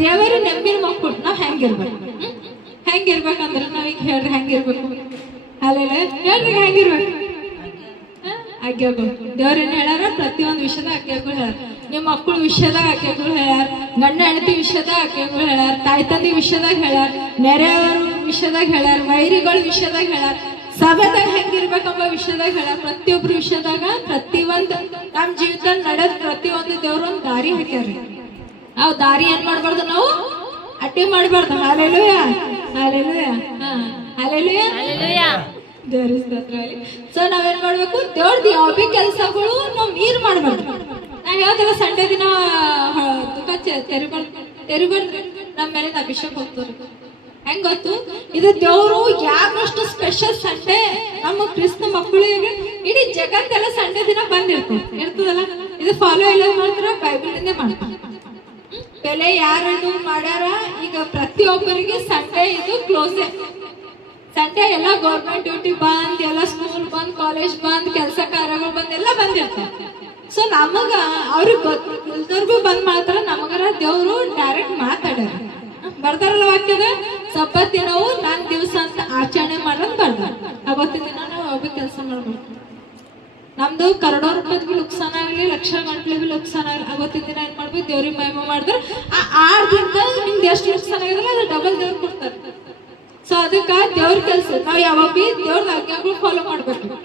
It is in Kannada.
ದೇವರ ನೆಮ್ಮಿನ ಮಕ್ಕಳು ನಾವ್ ಹೆಂಗಿರ್ಬೇಕು? ಹೆಂಗಿರ್ಬೇಕಂದ್ರೆ ನಾವೀಗ ಹೇಳ್ರಿ ಹೆಂಗಿರ್ಬೇಕು? ಅಲ್ಲೆಲ್ಲ ಹೇಳ್ರಿ ಹೆಂಗಿರ್ಬೇಕು? ಆಜ್ಞೆಗಳು ದೇವ್ರೇನ್ ಹೇಳ್ಯಾರ? ಪ್ರತಿಯೊಂದು ವಿಷಯದ ಆಜ್ಞೆಗಳು ಹೇಳ್ಯಾರ. ನಿಮ್ಮ ಮಕ್ಕಳ ವಿಷಯದಾಗ ಆಜ್ಞೆಗಳು ಹೇಳ್ಯಾರ, ಗಂಡ ಹೆಂಡತಿ ವಿಷಯದಾಗ ಆಜ್ಞೆಗಳು ಹೇಳ್ಯಾರ, ತಾಯಿ ತಂದೆ ವಿಷಯದಾಗ ಹೇಳ್ಯಾರ, ನೆರೆಯವ್ರ ವಿಷಯದಾಗ ಹೇಳ್ಯಾರ, ವೈರಿಗಳ ವಿಷಯದಾಗ ಹೇಳ್ಯಾರ, ಸಭೆದಾಗ ಹೆಂಗಿರ್ಬೇಕಂಬ ವಿಷಯದಾಗ ಹೇಳ್ಯಾರ. ಪ್ರತಿಯೊಬ್ರು ವಿಷಯದಾಗ ಪ್ರತಿಯೊಂದು ನಮ್ ಜೀವಿತದಲ್ಲಿ ನಡೆದ್ ಪ್ರತಿಯೊಂದು ದೇವ್ರ ಒಂದ್ ದಾರಿ ಹಾಕ್ಯಾರ್ರಿ. ಅವ್ ದಾರಿ ಏನ್ ಮಾಡ್ಬಾರ್ದು, ನಾವು ಅಡ್ಡಿ ಮಾಡ್ಬಾರ್ದು. ಹಾಲೆಲೂಯ, ಹಾಲೆಲೂಯ, ಹಾಲೆಲೂಯ, ದೇವ್ರ ಸ್ತೋತ್ರವಾಗಿ. ಸೊ ನಾವೇನ್ ಮಾಡ್ಬೇಕು? ದೇವ್ರದ್ದು ಯಾವ ಬಿ ಕೆಲ್ಸಗಳು ನಾವ್ ಮೀರ್ ಮಾಡ್ಬಾರ್ದು. ನಾವ್ ಯಾವ್ದಲ್ಲ ಸಂಡೆ ದಿನ ದುಃಖ ತೆರಿಬಾರ್ದು. ನಮ್ಮ ಮೇಲೆ ಅಭಿಷೇಕ ಹೋಗ್ತಾರೆ. ಹೆಂಗ್ ಗೊತ್ತು? ಇದು ದೇವ್ರು ಯಾಕಷ್ಟು ಸ್ಪೆಷಲ್ ಸಂಡೆ ನಮ್ಮ ಕ್ರಿಸ್ತ ಮಕ್ಕಳಿಗೆ ಇಡೀ ಜಗತ್ತೆಲ್ಲ ಸಂಡೆ ದಿನ ಇರ್ತದಲ್ಲ. ಇದು ಫಾಲೋ ಎಲ್ಲ ಮಾಡ್ತಾರ, ಬೈಬಲ್ ಇಂದ ಮಾಡ್ತಾರ. ಬೆಲೆ ಯಾರು ಇದು ಮಾಡ್ಯಾರ? ಈಗ ಪ್ರತಿಯೊಬ್ಬರಿಗೆ ಸಂಡೆ ಇದು ಕ್ಲೋಸ್. ಸಂಡೆ ಎಲ್ಲ ಗೌರ್ಮೆಂಟ್ ಡ್ಯೂಟಿ ಬಂದ್, ಎಲ್ಲ ಸ್ಕೂಲ್ ಬಂದ್, ಕಾಲೇಜ್ ಬಂದ್, ಕೆಲಸ ಕಾರ್ಯಗಳು ಬಂದ್ ಎಲ್ಲ ಬಂದಿರ್ತಾರ. ಸೊ ನಮಗ ಅವ್ರಿಗೆ ಗೊತ್ತಿಲ್ದವ್ರಿಗೂ ಬಂದ್ ಮಾಡ್ತಾರ. ನಮಗರ ದೇವ್ರು ಡೈರೆಕ್ಟ್ ಮಾತಾಡ್ಯಾರ. ಬರ್ತಾರಲ್ಲ ವಾಕ್ಯದ, ಸಬ್ಬತ್ ದಿನವು ನನ್ ದಿವಸ ಅಂತ ಆಚರಣೆ ಮಾಡೋದ್ ಬರ್ತಾರ. ಅವತ್ತಿನ ದಿನ ನಾವು ಒಬ್ಬ ಕೆಲಸ ಮಾಡ್ಬೇಕು. ನಮ್ದು ಕರೋಡೋ ರೂಪಾಯಿ ಬಿ ನುಕ್ಸಾನ ಆಗ್ಲಿ, ಲಕ್ಷ ಗಂಟ್ಲೆ ಬಿ ನುಕ್ಸಾನ ಆಗ್ಲಿ, ಅವತ್ತಿನ ದಿನ ಏನ್ ಮಾಡ್ಬೇಕು? ದೇವ್ರಿಗೆ ಮಹಿಮೆ ಮಾಡಿದ್ರೆ ಆ 6 ದಿನದಾಗ ನಿಮ್ದು ಎಷ್ಟು ನುಕ್ಸಾನ ಆಗಿದ್ರೆ ಅದು ಡಬಲ್ ದೇವ್ರು ಕೊಡ್ತಾರೆ. ಸೊ ಅದಕ್ಕ ದೇವ್ರ ಕೆಲ್ಸ ನಾವ್ ಯಾವಾಗ ಬಿ ದೇವ್ರ ಆಜ್ಞೆಗಳು ಫಾಲೋ ಮಾಡ್ಬೇಕು.